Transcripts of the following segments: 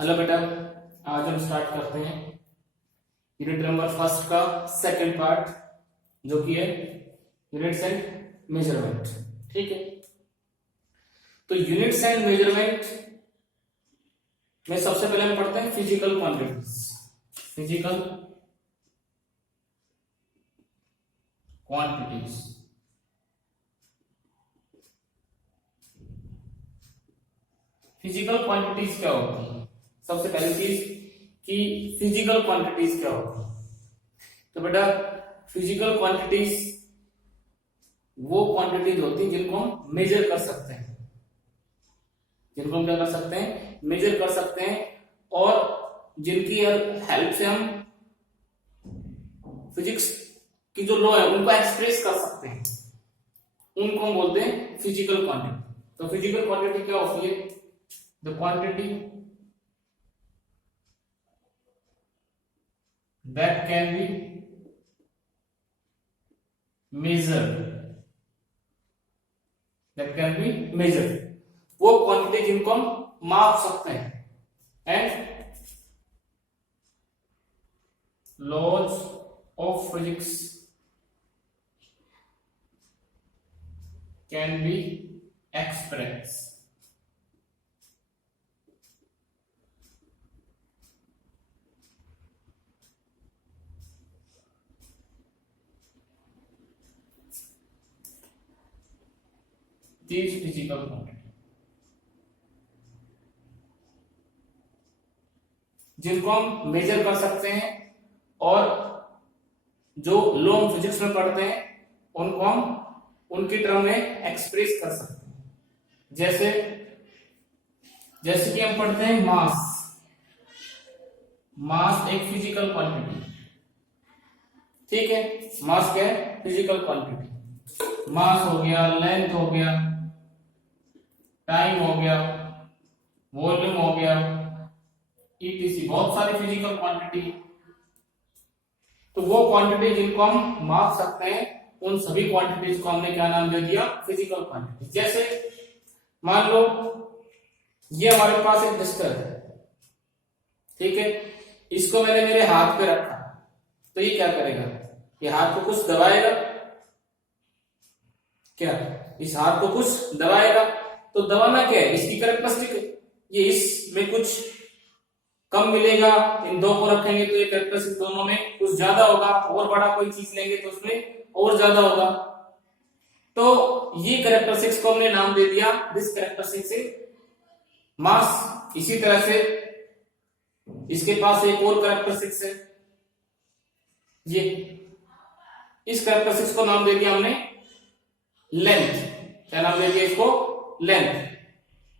Hello बेटा, आज हम स्टार्ट करते हैं यूनिट नंबर फर्स्ट का सेकंड पार्ट, जो कि है यूनिट्स एंड मेजरमेंट। ठीक है, तो यूनिट्स एंड मेजरमेंट में सबसे पहले हम पढ़ते हैं physical quantities. Physical quantities physical quantities क्या होती है? सबसे पहली चीज कि फिजिकल क्वांटिटीज क्या होती है। तो बेटा, फिजिकल क्वांटिटीज वो क्वांटिटीज होती हैं जिनको हम मेजर कर सकते हैं, जिनको हम क्या कर सकते हैं, मेजर कर सकते हैं, और जिनकी हेल्प से हम फिजिक्स की जो लॉ है उनको एक्सप्रेस कर सकते हैं, उनको हम बोलते हैं फिजिकल क्वांटिटी। तो फिजिकल क्वांटिटी क्या होती है? The quantity that can be measured, वो क्वांटिटी जिनको हम माप सकते हैं। And laws of physics can be express. these physical quantity जिनको हम मेजर कर सकते हैं और जो लॉ ऑफ फिजिक्स में पढ़ते हैं उनको हम उनकी टर्म में एक्सप्रेस कर सकते हैं। जैसे कि हम पढ़ते हैं मास। मास एक फिजिकल क्वांटिटी, ठीक है। मास क्या है? Physical quantity. मास हो गया, लेंथ हो गया, टाइम हो गया, वॉल्यूम हो गया, ईटीसी, बहुत सारी फिजिकल क्वांटिटी। तो वो क्वांटिटी जिनको हम माप सकते हैं, उन सभी क्वांटिटीज को हमने क्या नाम दे दिया? Physical quantity. जैसे मान लो ये हमारे पास एक डस्टर है, ठीक है। इसको मैंने मेरे हाथ पे रखा, तो ये क्या करेगा? ये हाथ को कुछ दबाएगा क्या? इस हाथ को कुछ दबाएगा। तो दबाना क्या है? इसकी कैरेक्टरिस्टिक। ये इसमें कुछ कम मिलेगा, इन दो को रखेंगे तो ये कैरेक्टरिस्टिक दोनों में कुछ ज्यादा होगा, और बड़ा कोई चीज लेंगे तो उसमें और ज्यादा होगा। तो ये कैरेक्टरिस्टिक्स को हमने नाम दे दिया दिस कैरेक्टरिस्टिक्स इज मास। इसी तरह से इसके पास एक और कैरेक्टरिस्टिक्स है, ये इस कैरेक्टरिस्टिक्स को नाम दे दिया हमने लेंथ। क्या नाम दे दिया इसको? लेंथ।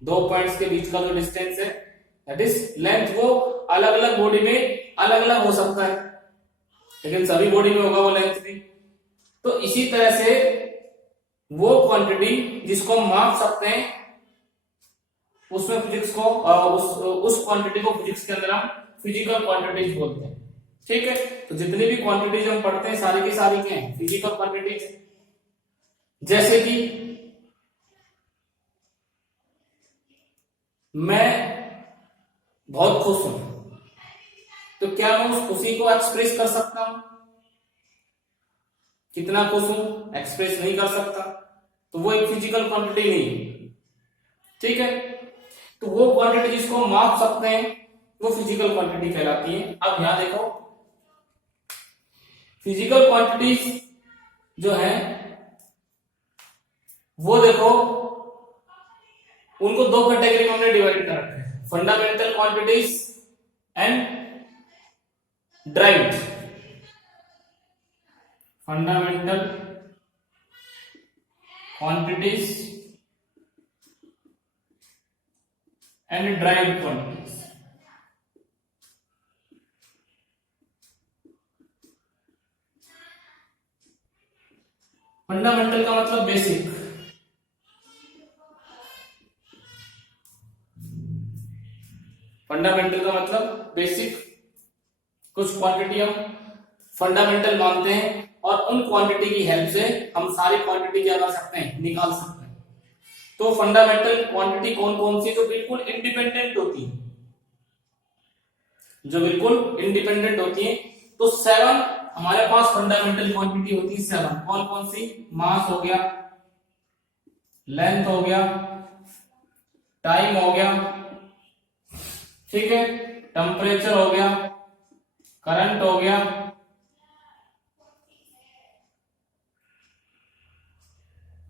दो पॉइंट्स के बीच का जो डिस्टेंस है दैट इज लेंथ। वो अलग अलग बॉडी में अलग अलग हो सकता है, लेकिन सभी बॉडी में होगा वो लेंथ भी। तो इसी तरह से वो क्वांटिटी जिसको हम माप सकते हैं, उसमें फिजिक्स को उस क्वांटिटी को फिजिक्स के अंदर हम फिजिकल क्वांटिटीज बोलते हैं, ठीक है। तो जितनी भी क्वांटिटीज हम पढ़ते हैं सारी की सारी क्या है? Physical quantities. जैसे कि मैं बहुत खुश हूं, तो क्या मैं उस खुशी को एक्सप्रेस कर सकता हूं? कितना खुश हूं एक्सप्रेस नहीं कर सकता, तो वो एक फिजिकल क्वांटिटी नहीं है, ठीक है। तो वो क्वांटिटी जिसको हम माप सकते हैं वो फिजिकल क्वांटिटी कहलाती है। अब यहां देखो, फिजिकल क्वांटिटीज जो है वो देखो, उनको दो कैटेगरी में हमने डिवाइड कर रखा है, fundamental quantities and derived. Fundamental quantities and derived quantities. Fundamental का मतलब बेसिक, फंडामेंटल का मतलब बेसिक। कुछ क्वांटिटी हम फंडामेंटल मानते हैं और उन क्वांटिटी की हेल्प से हम सारी क्वांटिटी क्या कर सकते हैं? निकाल सकते हैं। तो फंडामेंटल क्वांटिटी कौन कौन सी? जो बिल्कुल इंडिपेंडेंट होती है, जो बिल्कुल इंडिपेंडेंट होती है। तो 7 हमारे पास फंडामेंटल क्वांटिटी होती है 7। कौन कौन सी? मास हो गया, लेंथ हो गया, टाइम हो गया, ठीक है, टेम्परेचर हो गया, करंट हो गया,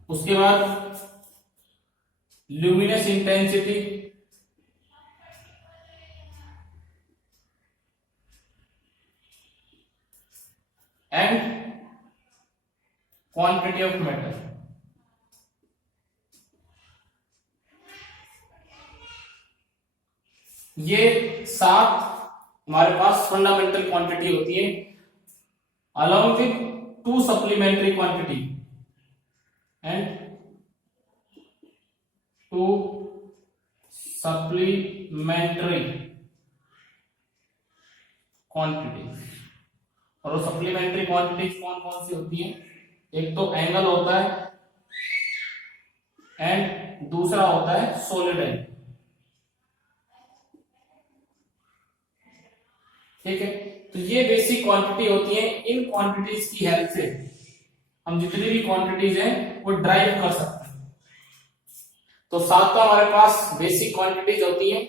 उसके बाद luminous intensity, and quantity of matter. ये 7 हमारे पास फंडामेंटल क्वांटिटी होती है, along with 2 supplementary quantity and 2 supplementary quantities। और वो सप्लीमेंट्री क्वांटिटीज कौन कौन सी होती हैं? एक तो एंगल होता है एंड दूसरा होता है सॉलिड एंगल, ठीक है। तो ये बेसिक क्वांटिटी होती है। इन क्वांटिटीज की हेल्प से हम जितनी भी क्वांटिटीज हैं वो ड्राइव कर सकते हैं। तो 7 तो हमारे पास बेसिक क्वांटिटीज होती हैं,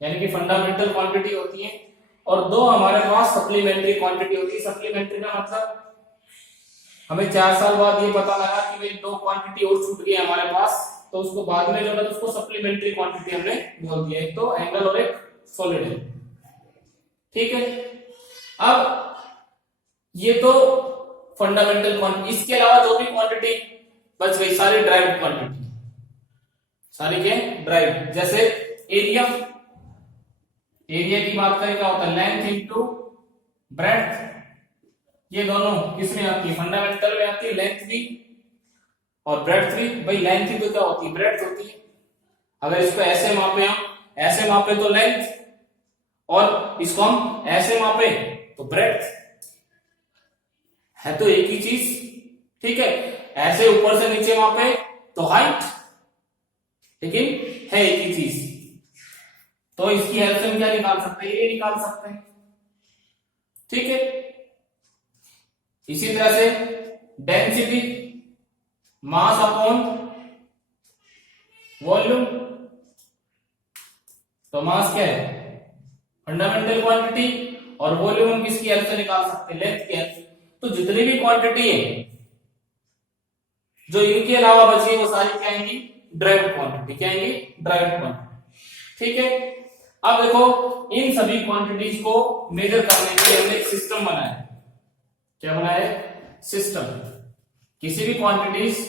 यानी कि फंडामेंटल क्वांटिटी होती है, और 2 हमारे पास सप्लीमेंट्री क्वांटिटी होती है। सप्लीमेंट्री का मतलब हमें 4 साल बाद ये पता लगा कि भाई 2 क्वांटिटी और छूट गई हमारे पास, तो उसको बाद में जो है उसको सप्लीमेंट्री क्वांटिटी हमने बोल दिया, एक तो एंगल और एक सॉलिड है, ठीक है। अब ये तो फंडामेंटल क्वांटिटी, इसके अलावा जो भी क्वांटिटी बच गई सारी ड्राइव्ड क्वांटिटी, सारी क्या ड्राइव्ड। जैसे एरिया, एरिया की बात करें क्या होता है? Length into breadth. ये दोनों किसमें आती है? फंडामेंटल में आती है, लेंथ भी और ब्रेड्थ भी। भाई लेंथ ही तो क्या होती है? ब्रेड्थ होती है। अगर इसको ऐसे मापे, हम ऐसे मापे तो लेंथ, और इसको हम ऐसे मापे तो ब्रेड्थ, है तो एक ही चीज, ठीक है। ऐसे ऊपर से नीचे मापे तो हाइट, लेकिन है एक ही चीज। तो इसकी हेल्प से हम क्या निकाल सकते हैं? ये निकाल सकते हैं, ठीक है। इसी तरह से डेंसिटी, मास अपॉन वॉल्यूम। तो मास क्या है? फंडामेंटल क्वांटिटी, और वॉल्यूम हम किसकी हेल्प से निकाल सकते हैं? लेंथ की हेल्प से। तो जितनी भी क्वांटिटी है जो इनके अलावा बची वो सारी क्या आएंगी? Derived quantity. क्या आएंगी? ड्राइव्ड क्वांटिटी, ठीक है। अब देखो, इन सभी क्वांटिटीज को मेजर करने के लिए हमने एक सिस्टम बनाया। क्या बनाया है? सिस्टम। किसी भी क्वांटिटीज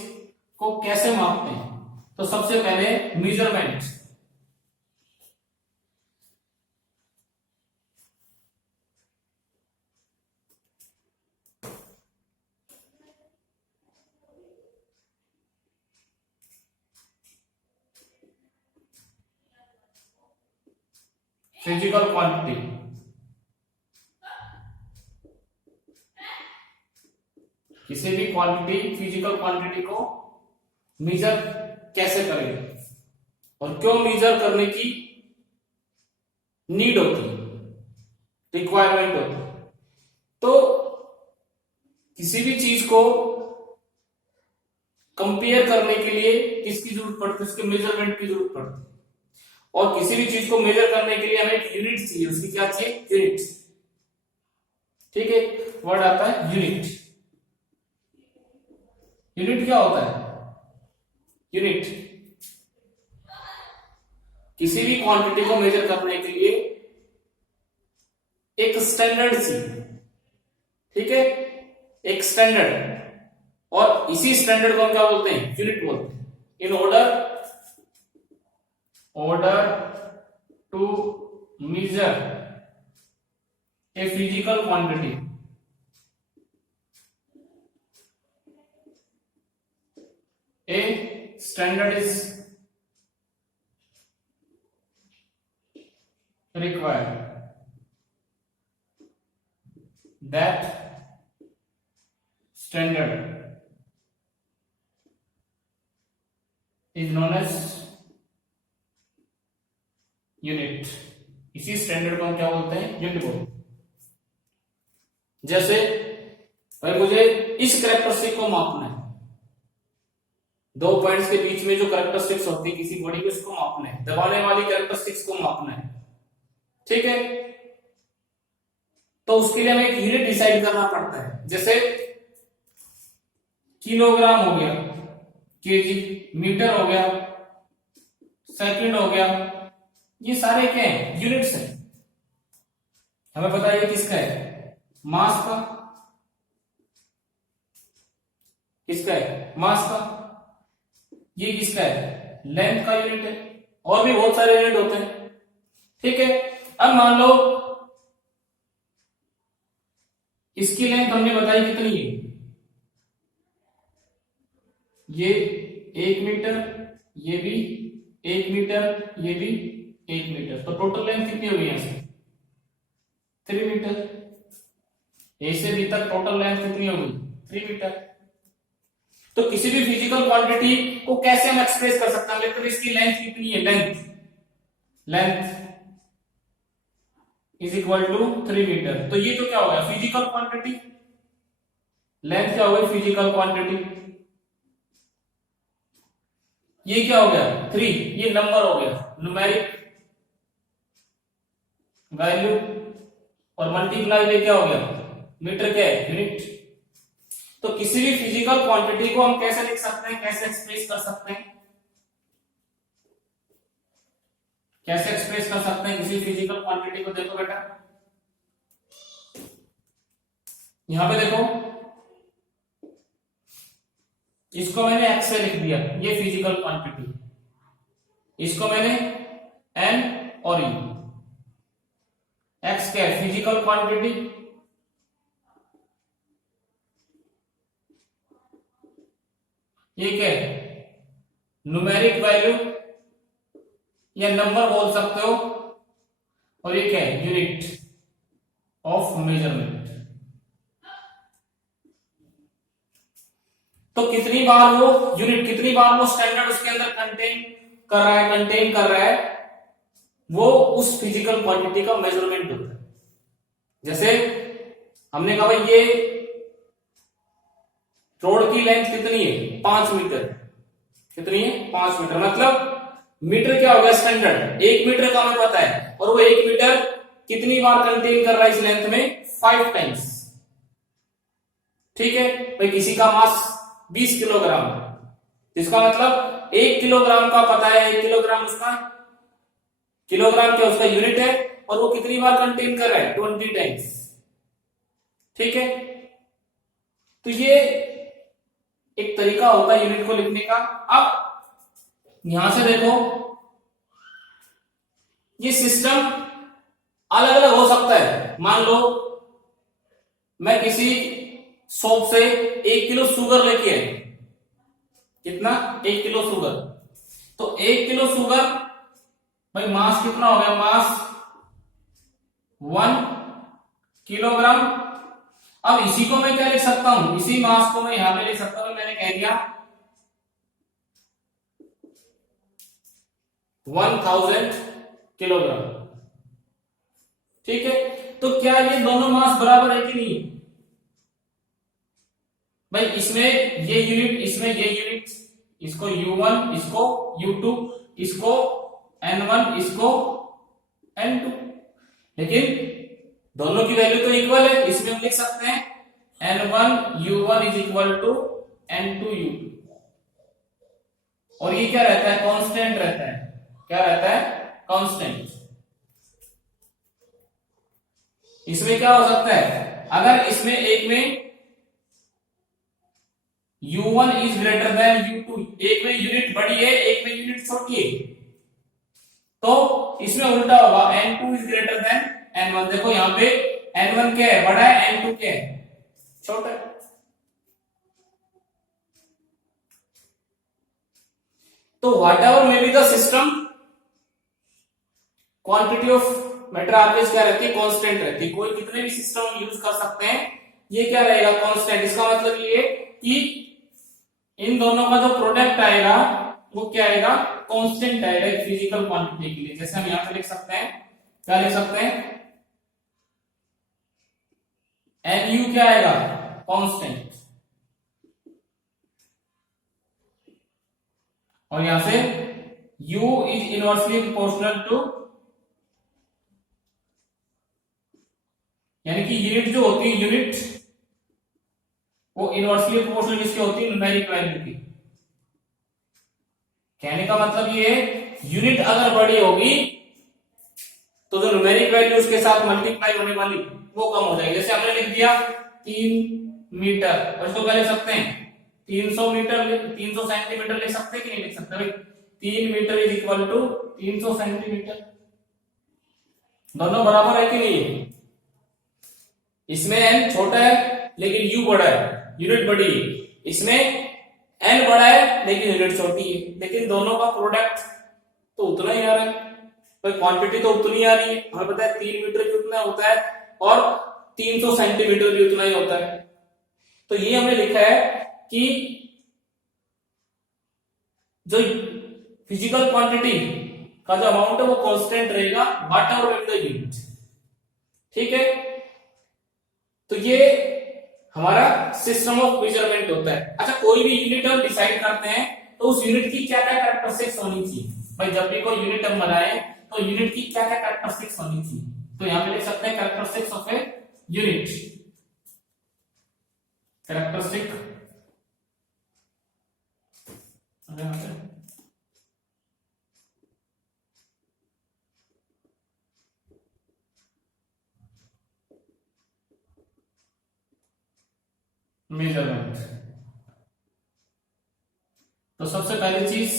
को कैसे मापते हैं? तो सबसे पहले मेजरमेंट। फिजिकल क्वांटिटी, किसी भी क्वांटिटी, फिजिकल क्वांटिटी को मेजर कैसे करेंगे और क्यों मेजर करने की नीड होती है, रिक्वायरमेंट होती है। तो किसी भी चीज को कंपेयर करने के लिए किसकी जरूरत पड़ती है? उसके मेजरमेंट की जरूरत पड़ती है। और किसी भी चीज को मेजर करने के लिए हमें एक यूनिट चाहिए। उसकी क्या चाहिए? यूनिट, ठीक है। वर्ड आता है यूनिट। यूनिट क्या होता है? यूनिट किसी भी क्वांटिटी को मेजर करने के लिए एक स्टैंडर्ड सी, ठीक है, एक स्टैंडर्ड, और इसी स्टैंडर्ड को हम क्या बोलते हैं? यूनिट बोलते हैं। इन order to measure a physical quantity, a standard is required. That standard is known as unit. इसी स्टैंडर्ड को हम क्या बोलते हैं, यूनिट बोलते हैं। जैसे भाई मुझे इस कैरेक्टरिस्टिक को मापना है, दो पॉइंट्स के बीच में जो कैरेक्टरिस्टिक्स होती है किसी बॉडी की उसको मापना है, दबाने वाली कैरेक्टरिस्टिक्स को मापना है, ठीक है। तो उसके लिए हमें एक यूनिट डिसाइड करना पड़ता है, जैसे किलोग्राम हो गया, केजी, मीटर हो गया, सेकंड हो गया, ये सारे क्या है, यूनिट्स हैं। हमें पता है किसका है, मास का, किसका है, मास का। ये किसका है, लेंथ का यूनिट है, और भी बहुत सारे यूनिट होते हैं, ठीक है। अब मान लो इसकी लेंथ हमने बताई कितनी है, ये 1 मीटर, ये भी 1 मीटर, ये भी 1 मीटर, तो टोटल लेंथ कितनी होगी यहां से 3 मीटर। ए से बी तक टोटल लेंथ कितनी होगी 3 मीटर। तो किसी भी फिजिकल क्वांटिटी को कैसे हम एक्सप्रेस कर सकते हैं, लेकिन इसकी लेंथ कितनी है, length is equal to 3 metre. तो ये तो क्या हो गया, फिजिकल क्वांटिटी, लेंथ क्या हो गई, फिजिकल क्वांटिटी, ये क्या हो गया 3, ये नंबर हो गया, न्यूमेरिक वैल्यू, और मल्टीप्लाई में क्या हो गया, मीटर क्या है, यूनिट। तो किसी भी फिजिकल क्वांटिटी को हम कैसे लिख सकते हैं, कैसे एक्सप्रेस कर सकते हैं, कैसे एक्सप्रेस कर सकते हैं किसी फिजिकल क्वांटिटी को। देखो बेटा यहां पे देखो, इसको मैंने एक्स से लिख दिया, ये फिजिकल क्वांटिटी, इसको मैंने एन और यू। एक्स क्या है, फिजिकल क्वांटिटी, ये क्या है, न्यूमेरिक वैल्यू या नंबर बोल सकते हो, और ये क्या है, यूनिट ऑफ मेजरमेंट। तो कितनी बार वो यूनिट, कितनी बार वो स्टैंडर्ड उसके अंदर कंटेन कर रहा है, वो उस फिजिकल क्वांटिटी का मेजरमेंट होता है। जैसे हमने कहा भाई ये रोड की लेंथ कितनी है 5 मीटर, कितनी है 5 मीटर, मतलब मीटर क्या हो गया स्टैंडर्ड, 1 मीटर का हमें पता है, और वो 1 मीटर कितनी बार कंटेन कर रहा है इस लेंथ में, 5 टाइम्स, ठीक है। भाई किसी का मास 20 किलोग्राम, इसका मतलब 1 किलोग्राम का पता है, 1 किलोग्राम उसका, किलोग्राम क्या उसका यूनिट है, और वो कितनी बार कंटेन कर रहा है 20 टाइम्स, ठीक है। तो ये एक तरीका होता है यूनिट को लिखने का। अब यहां से देखो ये सिस्टम अलग अलग हो सकता है। मान लो मैं किसी शॉप से 1 किलो शुगर लेके आए, कितना 1 किलो शुगर, तो 1 किलो शुगर भाई मास कितना हो गया, मास 1 किलोग्राम। अब इसी को मैं क्या लिख सकता हूं, इसी मास को मैं यहां पे लिख सकता हूं, मैंने कह दिया 1000 किलोग्राम, ठीक है। तो क्या ये दोनों मास बराबर है कि नहीं, भाई इसमें ये यूनिट, इसमें ये यूनिट, इसको U1, इसको U2, इसको N1, इसको N2, लेकिन दोनों की वैल्यू तो इक्वल है। इसमें हम लिख सकते हैं N1 U1 is equal to N2 U2, और ये क्या रहता है, कांस्टेंट रहता है, क्या रहता है, कांस्टेंट। इसमें क्या हो सकता है, अगर इसमें एक में U1 is greater than U2, एक में यूनिट बड़ी है, एक में यूनिट छोटी है, तो इसमें उल्टा होगा, N2 is greater than N1। देखो यहां पे N1 क्या है, बड़ा है, N2 क्या है, छोटा है। तो what ever may be the system, quantity of matter always क्या रहती है, कांस्टेंट रहती है। कोई कितने भी सिस्टम यूज कर सकते हैं, ये क्या रहेगा, कांस्टेंट। इसका मतलब ये कि इन दोनों का जो प्रोडक्ट आएगा वो क्या आएगा, कांस्टेंट आएगा एक फिजिकल क्वांटिटी के लिए। जैसे हम यहां पे लिख सकते हैं क्या लिख सकते हैं, एन यू क्या आएगा, कांस्टेंट, और यहां से u is inversely proportional to, यानी कि यूनिट जो होती है, यूनिट वो इनवर्सली प्रोपोर्शनल किसकी होती है, न्यूमेरिक वैल्यू की। कहने का मतलब ये है, यूनिट अगर बड़ी होगी तो जो न्यूमेरिक वैल्यू उसके साथ मल्टीप्लाई होने वाली वो कम हो जाएगी। जैसे हमने लिख दिया 3 मीटर, और इसको क्या लिख सकते हैं, 300 मीटर, 300 सेंटीमीटर लिख सकते हैं कि नहीं लिख सकते भाई, 3 metre is equal to 300 centimetre. दोनों बराबर है कि नहीं, इसमें n छोटा है लेकिन u बड़ा है, यूनिट बड़ी है, इसमें n बड़ा है लेकिन यूनिट छोटी है, लेकिन दोनों का प्रोडक्ट तो उतना ही आ रहा है, भाई क्वांटिटी तो उतनी आ रही है। हमें पता है 3 मीटर भी उतना होता है और 300 सेंटीमीटर भी उतना ही होता है। तो ये हमने लिखा है कि जो फिजिकल क्वांटिटी का जो अमाउंट है वो कांस्टेंट रहेगा what ever in the unit, ठीक है। तो ये हमारा सिस्टम ऑफ मेजरमेंट होता है। अच्छा, कोई भी यूनिट हम डिसाइड करते हैं तो उस यूनिट की क्या क्या कैरेक्टरिस्टिक्स होनी चाहिए, भाई जब भी कोई यूनिट हम बनाए तो यूनिट की क्या क्या कैरेक्टरिस्टिक्स होनी चाहिए। तो यहां पे लिख सकते हैं characteristics of a unit, characteristic measurement. तो सबसे पहली चीज,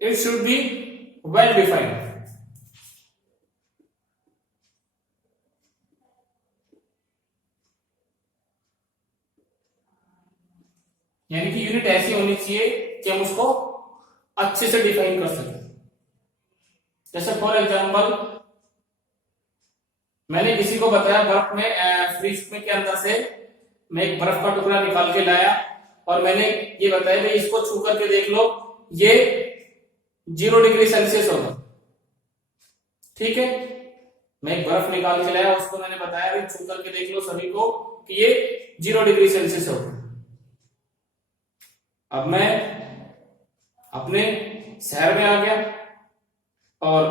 it should be well defined, यानी कि यूनिट ऐसी होनी चाहिए कि हम उसको अच्छे से डिफाइन कर सकें। जैसे फॉर एग्जांपल मैंने किसी को बताया बर्फ में, फ्रिज में के अंदर से मैं एक बर्फ का टुकड़ा निकाल के लाया और मैंने ये बताया भाई इसको छू करके देख लो, ये 0 डिग्री सेल्सियस होगा, ठीक है। मैं एक बर्फ निकाल के लाया, उसको मैंने बताया भाई छू करके देख लो सभी को कि ये 0 डिग्री सेल्सियस होगा। अब मैं अपने शहर में आ गया और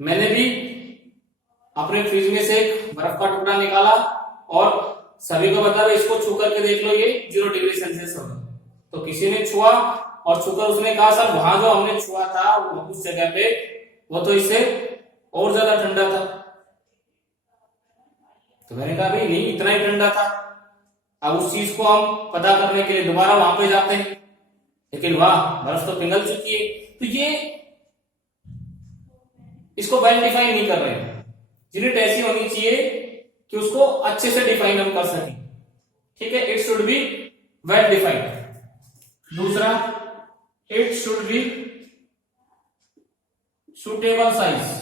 मैंने भी अपने फ्रिज में से एक बर्फ का टुकड़ा निकाला और सभी को बता इसको छू करके देख लो, ये 0 डिग्री सेल्सियस होगा। तो किसी ने छुआ और छूकर उसने कहा सर वहां जो हमने छुआ था उस जगह पे वो तो इससे और ज्यादा ठंडा था। तो मैंने कहा भाई नहीं, इतना ही ठंडा था। अब उस चीज को हम पता करने के लिए दोबारा वहां पे जाते हैं, लेकिन वाह बर्फ तो पिघल चुकी है। तो ये इसको वेल डिफाइन नहीं कर रहे हैं। यूनिट ऐसी होनी चाहिए कि उसको अच्छे से डिफाइन हम कर सकें, ठीक है। It should be well defined. दूसरा, it should be suitable size,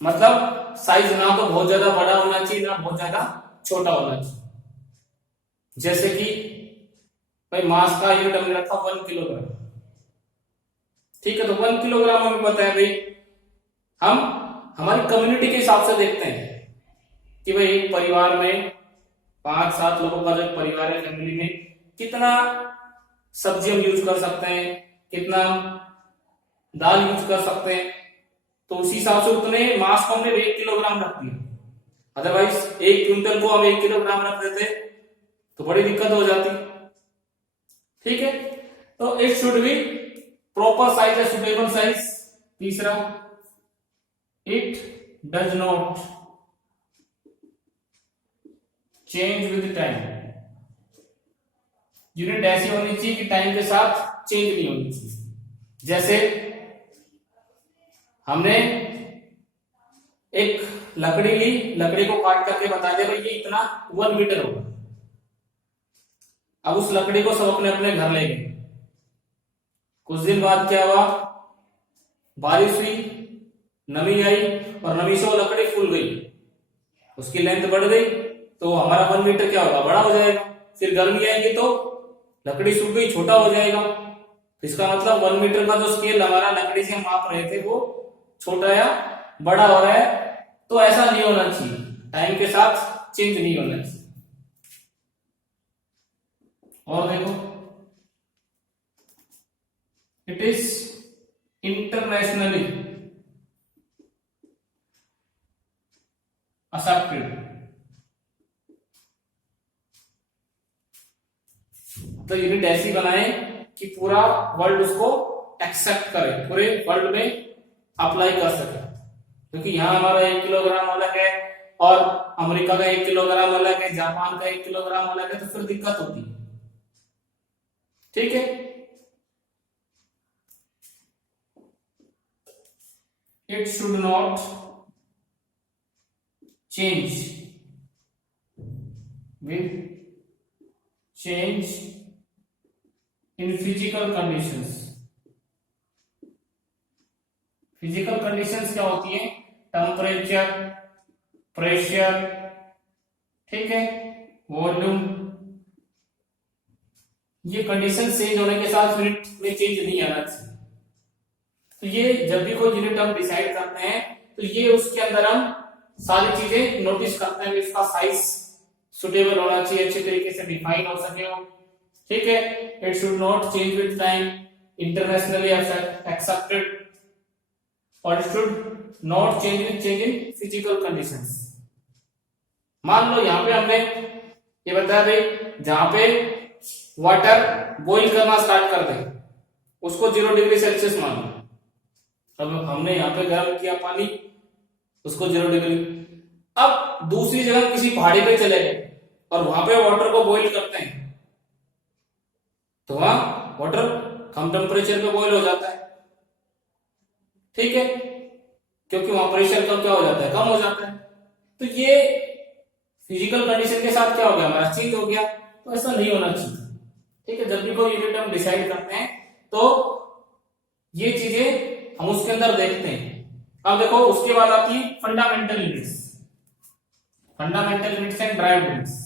मतलब साइज ना तो बहुत ज्यादा बड़ा होना चाहिए ना बहुत ज्यादा छोटा होना चाहिए। जैसे कि भाई मास का यूनिट हमने रखा 1 किलोग्राम, ठीक है। तो 1 किलोग्राम हमें पता है भाई, हम हमारी कम्युनिटी के हिसाब से देखते हैं कि भाई एक परिवार में 5-7 लोगों का जो परिवार है, फैमिली में कितना सब्जी हम यूज कर सकते हैं, कितना दाल यूज कर सकते हैं। तो उसी हिसाब से उतने मास को हमने 1 किलोग्राम रख दिया। अदरवाइज 1 क्विंटल को हम 1 किलोग्राम रख देते तो बड़ी दिक्कत हो जाती, ठीक है। तो it should B proper size है, सुटेबल साइज। तीसरा, it does not change with time, unit ऐसी होनी चाहिए कि टाइम के साथ चेंज नहीं होनी चाहिए। जैसे हमने एक लकड़ी ली, लकड़ी को काट करके बता दे भाई ये इतना 1 मीटर होगा। अब उस लकड़ी को सब अपने अपने घर ले गए। कुछ दिन बाद क्या हुआ, बारिश हुई, नमी आई और नमी से वो लकड़ी फूल गई, उसकी लेंथ बढ़ गई, तो हमारा 1 मीटर क्या होगा, बड़ा हो जाएगा। फिर गर्मी आएगी तो लकड़ी सूख गई, छोटा हो जाएगा। तो इसका मतलब 1 मीटर का जो स्केल हमारा लकड़ी से हम माप रहे थे वो छोटा या बड़ा हो रहा है। तो ऐसा नहीं होना चाहिए, टाइम के साथ चेंज नहीं होना चाहिए। और देखो, इट इज इंटरनेशनली एक्सेप्टेड। तो यूनिट ऐसी बनाए कि पूरा वर्ल्ड उसको एक्सेप्ट करे, पूरे वर्ल्ड में अप्लाई कर सके। क्योंकि यहाँ हमारा 1 किलोग्राम अलग है और अमेरिका का 1 किलोग्राम अलग है, जापान का 1 किलोग्राम अलग है, तो फिर दिक्कत होती है। ठीक है, it should not change with change in physical conditions. Physical conditions क्या होती है? टेम्परेचर, प्रेशर, ठीक है, वॉल्यूम। ये कंडीशन चेंज होने के साथ यूनिट में चेंज नहीं आना चाहिए। तो ये जब भी कोई यूनिट हम डिसाइड करते हैं तो ये उसके अंदर हम सारी चीजें नोटिस करते हैं। इसका साइज सुटेबल होना चाहिए, अच्छे तरीके से डिफाइन हो सके हो, ठीक है। It should not change with time, internationally accepted, और it should not change in physical conditions. मान लो यहाँ पे हमने ये बताया भाई, जहां पे वाटर बॉईल करना स्टार्ट कर दे उसको 0 डिग्री सेल्सियस मान लो। अब हमने यहाँ पे गर्म किया पानी, उसको 0 डिग्री। अब दूसरी जगह किसी पहाड़ी पे चले गए और वहां पे वाटर को बॉईल करते हैं, तो वहां वाटर कम टेम्परेचर पे बॉईल हो जाता है, ठीक है, क्योंकि वहां प्रेशर कम क्या हो जाता है, कम हो जाता है। तो ये फिजिकल कंडीशन के साथ क्या हो गया, हमारा चेंज हो गया। तो ऐसा नहीं होना चाहिए, ठीक है। जब भी कोई यूनिट हम डिसाइड करते हैं तो ये चीजें हम उसके अंदर देखते हैं। अब देखो, उसके बाद आती है fundamental units, fundamental units and drive units.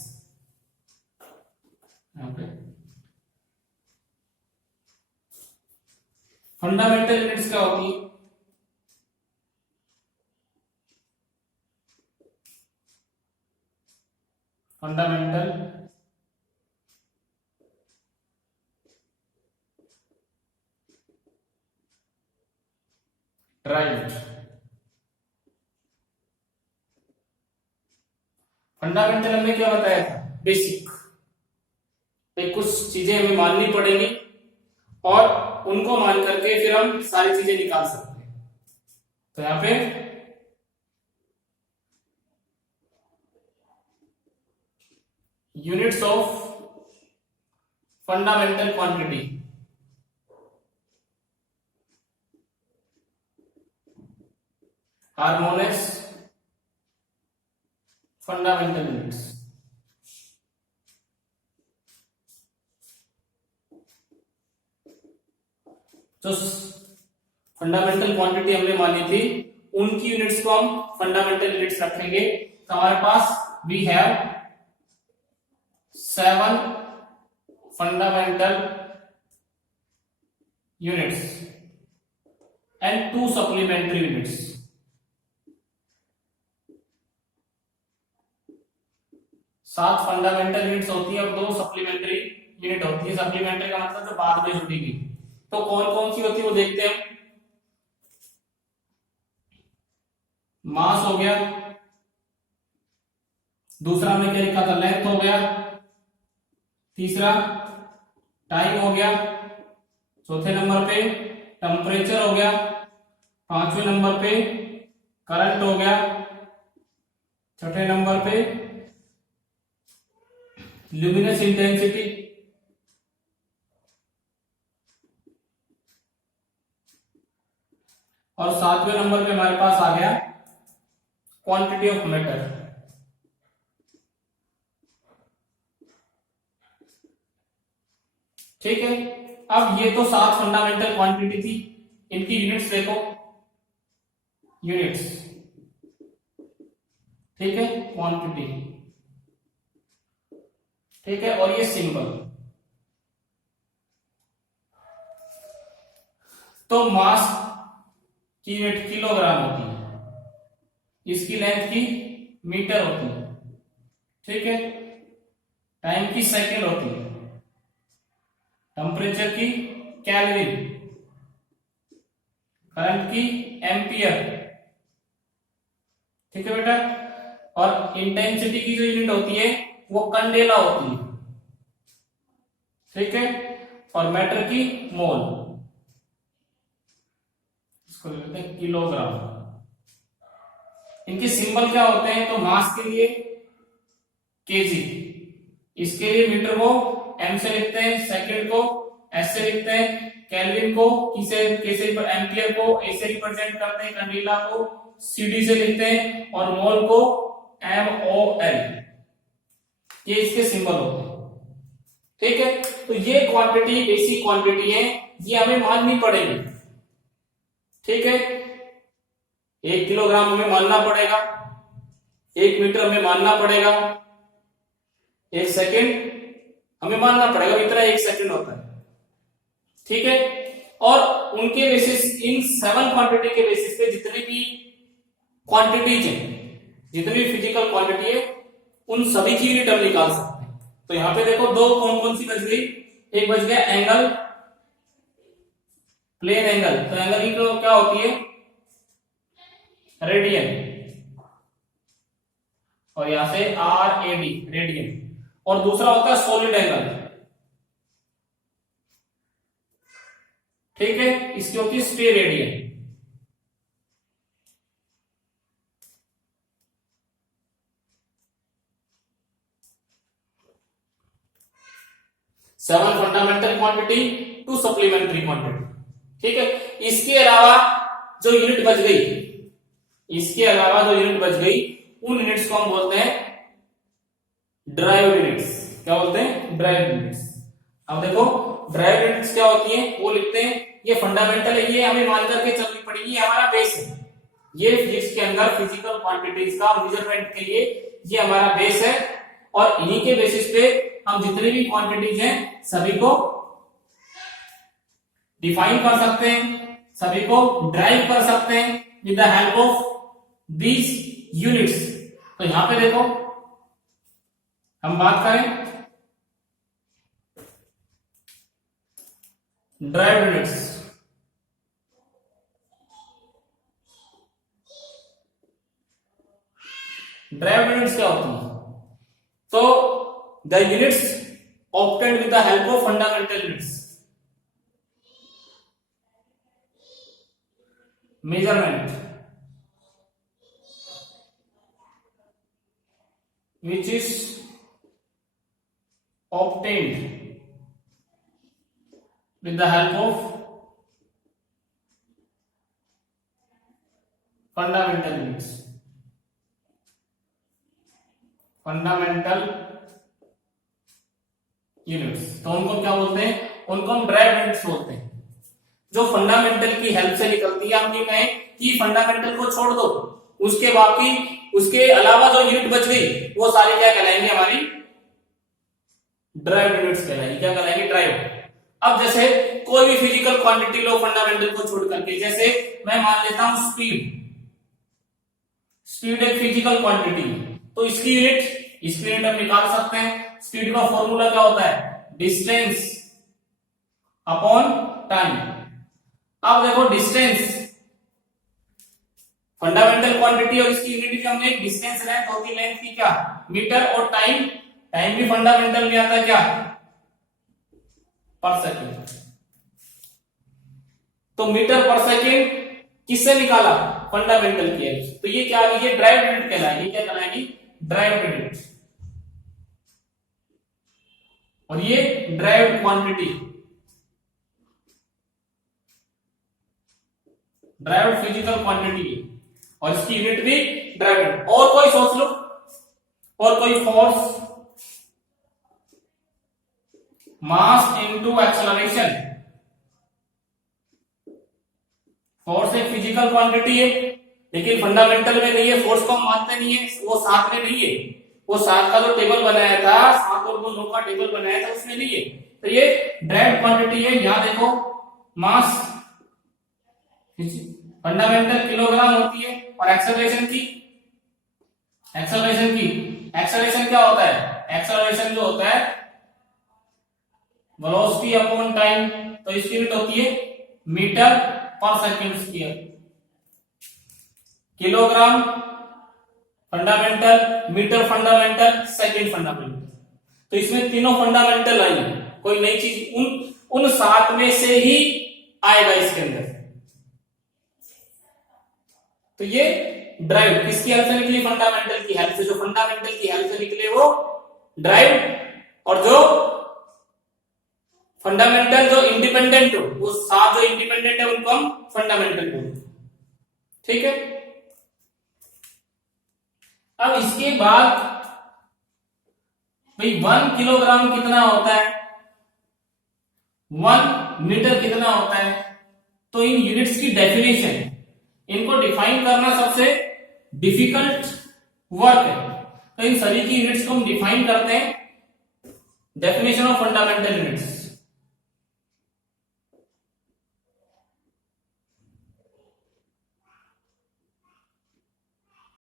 Fundamental units क्या होती है? Fundamental drive. फंडामेंटल हमने क्या बताया था? बेसिक। कुछ चीजें हमें माननी पड़ेगी और उनको मान करके फिर हम सारी चीजें निकाल सकते हैं। तो यहां पे units of fundamental quantity, are known as fundamental units. जो फंडामेंटल क्वांटिटी हमने मानी थी उनकी यूनिट्स को हम फंडामेंटल यूनिट्स रखेंगे। तो हमारे पास we have 7 fundamental units and 2 supplementary units. सात फंडामेंटल यूनिट्स होती है और 2 सप्लीमेंट्री यूनिट होती है। सप्लीमेंट्री का मतलब जो बाद में जुड़ेगी। तो कौन कौन सी होती है वो देखते हैं। मास हो गया, दूसरा हमने क्या लिखा था, लेंथ हो गया, तीसरा टाइम हो गया, चौथे नंबर पे टेम्परेचर हो गया, पांचवें नंबर पे करंट हो गया, छठे नंबर पे ल्यूमिनस इंटेंसिटी, और सातवें नंबर पे हमारे पास आ गया क्वांटिटी ऑफ मैटर। ठीक है। अब ये तो 7 फंडामेंटल क्वांटिटी थी, इनकी यूनिट्स देखो, यूनिट्स, ठीक है, क्वांटिटी, ठीक है, और ये सिंबल। तो मास की यूनिट किलोग्राम होती है, इसकी लेंथ की मीटर होती है, ठीक है, टाइम की सेकंड होती है, टेम्परेचर की केल्विन, करंट की एम्पियर, ठीक है बेटा, और इंटेंसिटी की जो यूनिट होती है वो कैंडेला होती है, ठीक है, और मैटर की मोल, इसको लिखते हैं किलोग्राम। इनके सिंबल क्या होते हैं, तो मास के लिए केजी, इसके लिए मीटर को एम से लिखते हैं, सेकंड को एस से लिखते हैं, केल्विन को कैसे एम्पियर को ए से रिप्रेजेंट करते हैं, कैंडेला को सीडी से लिखते हैं, और मोल को MOL, ये इसके सिंबल होते हैं, ठीक है। तो ये क्वांटिटी बेसिक क्वांटिटी है, ये हमें माननी पड़ेगी, ठीक है। 1 किलोग्राम हमें मानना पड़ेगा, 1 मीटर हमें मानना पड़ेगा, 1 सेकंड हमें मानना पड़ेगा, इतना 1 सेकंड होता है, ठीक है। और उनके बेसिस, इन 7 क्वांटिटी के बेसिस पे जितनी भी क्वांटिटीज हैं, जितनी भी फिजिकल क्वांटिटी है, उन सभी की यूनिट हम निकाल सकते हैं। तो यहां पे देखो दो कौन कौन सी बच गई, एक बच गया एंगल, प्लेन एंगल, तो एंगल की तो क्या होती है, रेडियन, और यहां से RAD, रेडियन, और दूसरा होता है सॉलिड एंगल, ठीक है, इसकी होती है steradian. Seven fundamental quantity, 2 supplementary quantity, ठीक है। इसके अलावा जो यूनिट बच गई, इसके अलावा जो यूनिट बच गई, उन यूनिट्स को हम बोलते हैं ड्राइव्ड यूनिट्स। क्या बोलते हैं, ड्राइव्ड यूनिट्स। अब देखो ड्राइव्ड यूनिट्स क्या होती है, वो लिखते हैं, ये फंडामेंटल है, ये हमें मान करके चलनी पड़ेगी, ये हमारा बेस है, ये फिजिक्स के अंदर फिजिकल क्वांटिटीज का मेजरमेंट के लिए ये हमारा बेस है, और इन्हीं के बेसिस पे हम जितनी भी क्वांटिटीज हैं सभी को डिफाइन कर सकते हैं, सभी को ड्राइव कर सकते हैं with the help of these units. तो यहां पे देखो हम बात करें ड्राइव्ड यूनिट्स, ड्राइव्ड यूनिट्स क्या होती है, तो the units obtained with the help of fundamental units, measurement which is obtained with the help of fundamental units, fundamental units. तो उनको क्या बोलते हैं, उनको हम ड्राइव्ड यूनिट्स बोलते हैं, जो फंडामेंटल की हेल्प से निकलती है। हम ये कहें कि फंडामेंटल को छोड़ दो, उसके बाकी उसके अलावा जो यूनिट बच गई वो सारी क्या कहलाएंगे, हमारी ड्राइव्ड यूनिट्स कहलाएंगी। क्या कहलाएंगे, ड्राइव्ड। अब जैसे कोई भी फिजिकल क्वांटिटी लो फंडामेंटल को छोड़ करके, जैसे मैं मान लेता हूं स्पीड, स्पीड एक फिजिकल क्वांटिटी, तो इसकी यूनिट हम निकाल सकते हैं। स्पीड का फॉर्मूला क्या होता है, डिस्टेंस अपॉन टाइम। अब देखो डिस्टेंस फंडामेंटल क्वांटिटी और इसकी यूनिट की हमने डिस्टेंस लेंथ होती है, लेंथ की क्या, मीटर, और टाइम भी फंडामेंटल में आता है क्या, पर सेकेंड। तो मीटर पर सेकेंड किससे निकाला, फंडामेंटल की हेल्प। तो ये क्या आ गई, ये ड्राइव्ड यूनिट कहलाएगी। क्या कहलाएगी, ड्राइव्ड यूनिट। और ये derived quantity, derived physical quantity, और इसकी यूनिट भी ड्राइव्ड। और कोई सोच लो, और कोई force, mass into acceleration. Force एक फिजिकल क्वांटिटी है, लेकिन फंडामेंटल में नहीं है, फोर्स को हम मानते नहीं है, वो साथ में नहीं है, वो साथ का जो टेबल बनाया था, 7 और 2 का टेबल बनाया था, उसमें नहीं है। तो ये ड्राइव्ड क्वांटिटी है। यहां देखो मास फंडामेंटल किलोग्राम होती है। और एक्सेलरेशन क्या होता है? एक्सेलरेशन जो होता है वेलोसिटी अपॉन टाइम, तो इसकी यूनिट होती है मीटर पर second square. Kilogram fundamental, metre fundamental, second fundamental. तो इसमें तीनों फंडामेंटल आई, कोई नई चीज उन 7 में से ही आएगा इसके अंदर। तो ये ड्राइव किसकी हेल्प से निकली? फंडामेंटल की हेल्प से। जो फंडामेंटल की हेल्प से निकले वो ड्राइव, और जो फंडामेंटल जो इंडिपेंडेंट हो, वो 7 जो इंडिपेंडेंट है उनको हम फंडामेंटल बोलते हैं। ठीक है। अब इसके बाद भाई 1 किलोग्राम कितना होता है, 1 मीटर कितना होता है? तो इन यूनिट्स की डेफिनेशन, इनको डिफाइन करना सबसे डिफिकल्ट वर्क है। तो इन सभी की यूनिट्स को हम डिफाइन करते हैं। Definition of fundamental units,